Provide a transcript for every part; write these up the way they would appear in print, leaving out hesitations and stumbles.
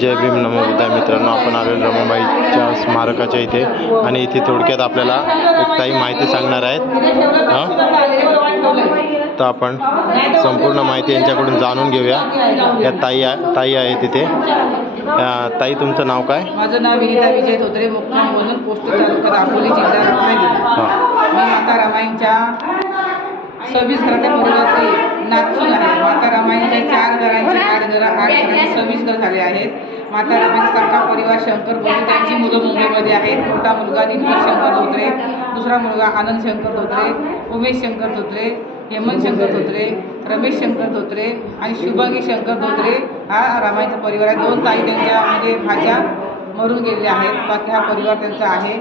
जय भीम नमो बुद्धाय. मित्रांनो, आपण आलेलो रमाबाईच्या स्मारकाच्या इथे आणि इथे थोडक्यात आपल्याला एक ताई माहिती सांगणार आहेत. तर आपण संपूर्ण माहिती यांच्याकडून जाणून घेऊया. या ताई आहे तिथे. ताई, तुमचं नाव काय? माझं नाव विनिता विजय धोत्रे, मुक्काम वनन पोस्ट तालुका दापोली, जिल्हा रत्नागिरी. मी माता रमाईंच्या 26 घराच्या परिवाराची नागसून आहे. माता रमाईंच्या 4 घरांची 8 घरांचे 26 घर झाले आहेत. माता रमाईंचा सख्खा परिवार शंकर बोलतो. त्यांची मुलं मुंबईमध्ये आहेत. मोठा मुलगा दिनकर शंकर धोत्रे, दुसरा मुलगा आनंद शंकर धोत्रे, उमेश शंकर धोत्रे, हेमंत शंकर धोत्रे, रमेश शंकर धोत्रे आणि शुभांगी शंकर धोत्रे हा रमाईचा परिवार आहे. 2 ताई त्यांच्या म्हणजे भाच्या मरून गेलेल्या आहेत. बाकी हा परिवार त्यांचा आहे.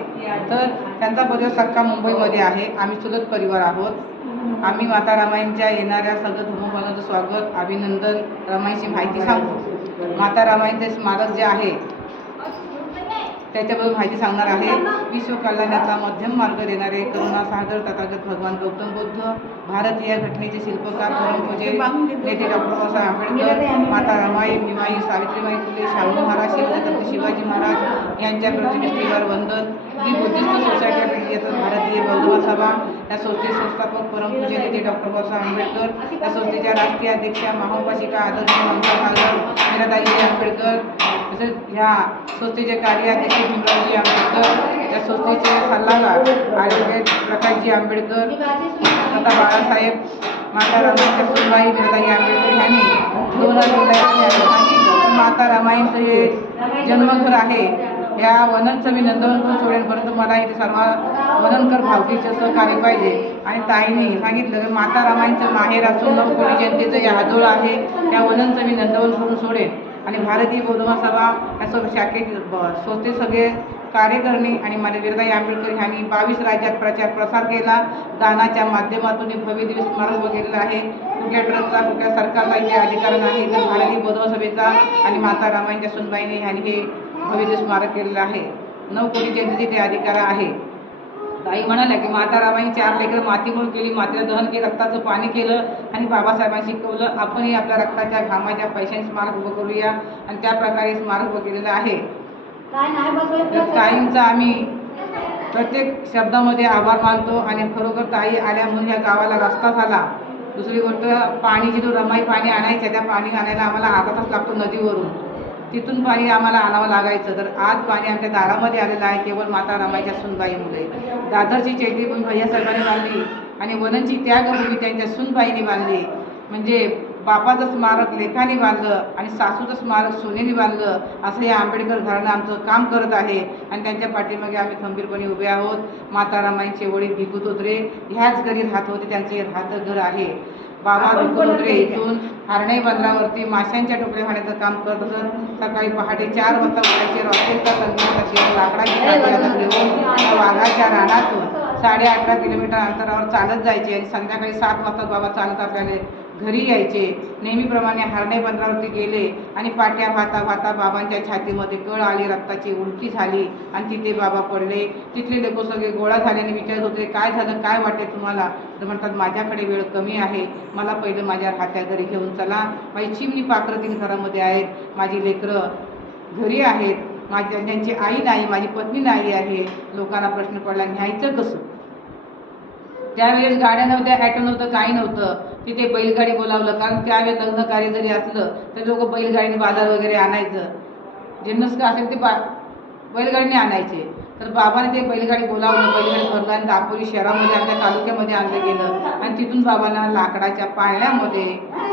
तर त्यांचा परिवार सख्खा मुंबईमध्ये आहे. आम्ही चुलत परिवार आहोत. आम्ही माता रमाईंच्या येणाऱ्या सगळं धर्मभावाचं स्वागत, अभिनंदन, रमाईची माहिती सांगतो. माता रमाईंचे स्मारक जे आहे त्याच्याबद्दल माहिती सांगणार आहे. विश्व कल्याणाचा मध्यम मार्ग देणारे करुणा सागर तथागत भगवान गौतम बुद्ध, भारतीय घटनेचे शिल्पकार, परमपूज्य नेते डॉक्टर बाबासाहेब आंबेडकर, माता रमाई, भीमाई, सावित्रीबाई फुले, शाहू महाराज, छत्रपती शिवाजी महाराज यांच्या प्रतिष्ठेवर वंदन. दी बुद्धिस्ट सोसायटी ऑफ इंडियाचा भारतीय बौद्ध सभा या संस्थेचे संस्थापक परमपूज्य नेते डॉक्टर बाबासाहेब आंबेडकर, या संस्थेच्या राष्ट्रीय अध्यक्षा महाउपासिका आदरणीय ममता सागर मीराताई आंबेडकर, तसेच ह्या संस्थेचे कार्याध्यक्ष भीमरावजी आंबेडकर, या संस्थेचे सल्लागार ॲडव्होकेट प्रकाशजी आंबेडकर, आता बाळासाहेब, माता रमाईंच्या सुनबाई मीराताई आंबेडकर यांनी 2000 सांगितलं. माता रमाईंचं हे जन्मघर आहे. या वननचं मी नंदवन करून सोडेल, परंतु मला इथे सर्व वननकर भावकीचं सहकार्य पाहिजे. आणि ताईने सांगितलं की माता रमाईंचं माहेर असून 9 कोटी जनतेचं हे आजोळ आहे. त्या वननचं मी नंदवन करून सोडेल. आणि भारतीय बौद्ध सभा या शाखेत स्वतः सगळे कार्यकर्णी आणि माझ्या मीराताई आंबेडकर यांनी 22 राज्यात प्रचार प्रसार केला. दानाच्या माध्यमातून भव्य दिवस स्मारक केलेलं आहे. कुठल्या ट्रस्टचा कुठल्या सरकारचा इथे अधिकार नाही, तर भारतीय बौद्ध सभेचा आणि माता रमाईंच्या सुनबाईने यांनी हे भव्य दिवस स्मारक केलेलं आहे. 9 कोटी जनतेचे ते अधिकार आहे. ताई म्हणाल्या की माता रमाई 4 लेकरं मातीमूळ केली, मातीला दहन केलं, रक्ताचं पाणी केलं आणि बाबासाहेबांनी शिकवलं. आपणही आपल्या रक्ताच्या घामाच्या पैशांनी स्मारक उभं करूया आणि त्या प्रकारे स्मारक उभं केलेलं आहे. ताईंचा आम्ही प्रत्येक शब्दामध्ये आभार मानतो आणि खरोखर ताई आल्या म्हणून या गावाला रस्ता झाला. दुसरी गोष्ट, पाणी जिथून रमाई पाणी आणायचं, त्या पाणी आणायला आम्हाला अर्धा तास लागतो नदीवरून. तिथून पाणी आम्हाला आणावं लागायचं. तर आज पाणी आमच्या दारामध्ये आलेलं आहे केवळ माता रमाईच्या सुनबाईमुळे. दादरची चैत्यभूमी भैयासाहेबांनी बांधली आणि वननची त्यागभूमी त्यांच्या सुनबाईंनी बांधली. म्हणजे बापाचं स्मारक लेखाने बांधलं आणि सासूचं स्मारक सोनेने बांधलं. असं या आंबेडकर घराणं आमचं काम करत आहे आणि त्यांच्या पाठीमागे आम्ही खंबीरपणे उभे आहोत. माता रमाईंचे वडील भिकू धोत्रे ह्याच घरी राहत होते. त्यांचं हे राहतं घर आहे. बाबा भिकू धोत्रे इथून हरणाई बंदरावरती माशांच्या टोपल्या खाण्याचं काम करत असत. सकाळी पहाटे 4 वाजता उठायचे. रॉकेलचा तंत्रज्ञानाची लाकडाची काठी हातात घेऊन वाघाच्या रानातून 8.5 किलोमीटर अंतरावर चालत जायचे आणि संध्याकाळी 7 वाजता बाबा चालत आपल्याला घरी यायचे. नेहमीप्रमाणे हरणाई बंदरावरती गेले आणि पाट्या वाहता वाहता बाबांच्या छातीमध्ये कळ आली, रक्ताची उलटी झाली आणि तिथे बाबा पडले. तिथले लोक सगळे गोळा झाले आणि विचारत होते, काय झालं, काय वाटते तुम्हाला? तर म्हणतात, माझ्याकडे वेळ कमी आहे, मला पहिलं माझ्या हात्या घरी घेऊन चला. माझी चिमणी पाखरं 3 घरामध्ये आहेत, माझी लेकरं घरी आहेत, माझ्या ज्यांची आई नाही, माझी पत्नी नाही आहे. लोकांना प्रश्न पडला, न्यायचं कसं? त्यावेळेस गाड्या नव्हत्या, ॲटो नव्हतं, काही नव्हतं. तिथे बैलगाडी बोलावलं, कारण त्यावेळेस लग्न कार्य जरी असलं तर लोक बैलगाडीने बाजार वगैरे आणायचं. जिन्नस का असेल ते बैलगाडीने आणायचे. तर बाबाने ते बैलगाडी बोलावलं, बैलगाडी भरलं आणि दापोली शहरामध्ये आमच्या तालुक्यामध्ये आणलं गेलं आणि तिथून बाबांना लाकडाच्या पाळण्यामध्ये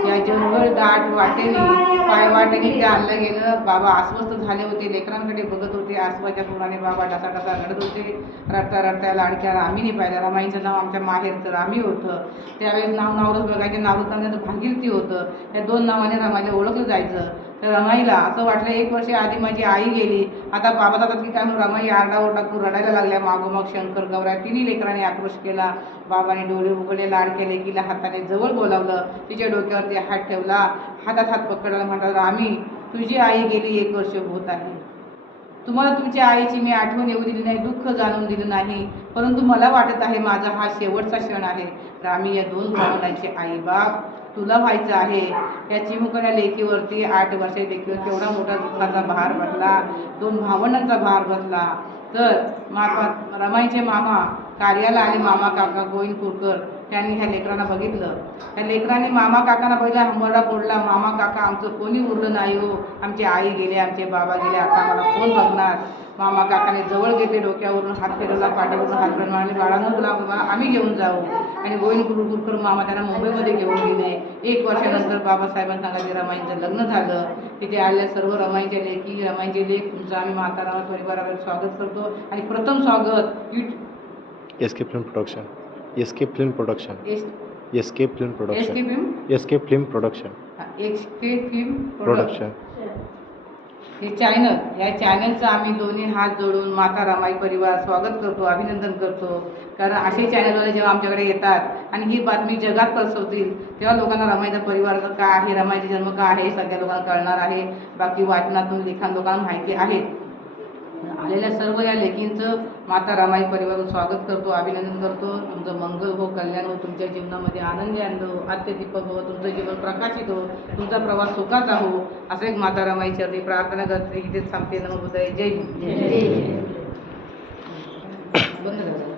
या जंगल दाट वाटेने पायवाटेने ते आणलं गेलं. बाबा अस्वस्थ झाले होते, लेकरांकडे बघत होते. आसवाच्या पुराने बाबा डसा रडत होते. रडता रडता लाडक्या रामीने पाहिलं. रमाईंचं नाव आमच्या माहेरचं रामी होतं. त्यावेळेस नावरच बघायचे. नावरतांचं भागीरथी होतं. या 2 नावाने रमाईला ओळखलं जायचं. तर रमाईला असं वाटलं 1 वर्ष आधी माझी आई गेली, आता बाबा जातात की काय म्हणून रमाई आरडाओरडा करून रडायला लागल्या. मागोमाग शंकर गौऱ्या 3 लेकरांनी आक्रोश केला. बाबाने डोळे उघडले, लाडक्या लेकीला हाताने जवळ बोलावलं, तिच्या डोक्यावरती हात ठेवला, हातात हात पकडला, म्हणतात, रामी तुझी आई गेली 1 वर्ष होत आहे. तुम्हाला तुमच्या आईची मी आठवण येऊ दिली नाही, दुःख जाणून दिलं नाही, परंतु मला वाटत आहे माझा हा शेवटचा क्षण आहे. तर आम्ही या 2 भावंडांचे आई बाप, तुला व्हायचं आहे. या चिमुकल्या लेकीवरती 8 वर्षाच्या लेकीवर केवढा मोठा दुःखाचा भार बसला, 2 भावंडांचा भार बसला. तर रमाईचे मामा कार्याला आले, मामा काका गोविंदपूरकर, त्यांनी ह्या लेकरांना बघितलं. ह्या लेकरांनी मामा काकांना पहिला हमरडा फोडला, मामा काका आमचं कोणी उरलं नाही हो, आमची आई गेले, आमचे बाबा गेले, आता आम्हाला कोण बघणार. मामा काकाने जवळ घेतले, डोक्यावरून हात फिरवला, पाठीवरून हात फिरवून म्हणाले, बाळांनो तुला आम्ही घेऊन जाऊ. आणि गोविंदपूरकर मामा त्यांना मुंबईमध्ये घेऊन गेले. 1 वर्षानंतर बाबासाहेबांनी सांगितले रमाईंचं लग्न झालं. तिथे आलेल्या सर्व रमाईंच्या लेकी, रमाईंचे लेक, तुमचं आम्ही म्हातारा परिवारावर स्वागत करतो. आणि प्रथम स्वागत SK film production, SK film production, SK film production, SK film, SK film production, SK film production हे चॅनल, या चॅनलचं आम्ही दोन्ही हात जोडून माता रमाई परिवार स्वागत करतो, अभिनंदन करतो. कारण असे चॅनलवाले जेव्हा आमच्याकडे येतात आणि ही बातमी जगात पसरवतील, तेव्हा लोकांना रमाईचा परिवार काय आहे, रमाईचा जन्म काय आहे, सगळ्या लोकांना कळणार आहे. बाकी वाचनातून लिखाण लोकांना माहिती आहे. आलेल्या सर्व या लेकींचं माता रमाई परिवार स्वागत करतो, अभिनंदन करतो. तुमचं मंगल हो, कल्याण हो, तुमच्या जीवनामध्ये आनंदी आणो, आद्यदीपक हो, तुमचं जीवन प्रकाशित हो, तुमचा प्रवास सुखाचा हो, असं एक माता रमाई चरणी प्रार्थना करते. इथेच थांबते. नमो बुद्धाय. जय हिंद. बंद करा.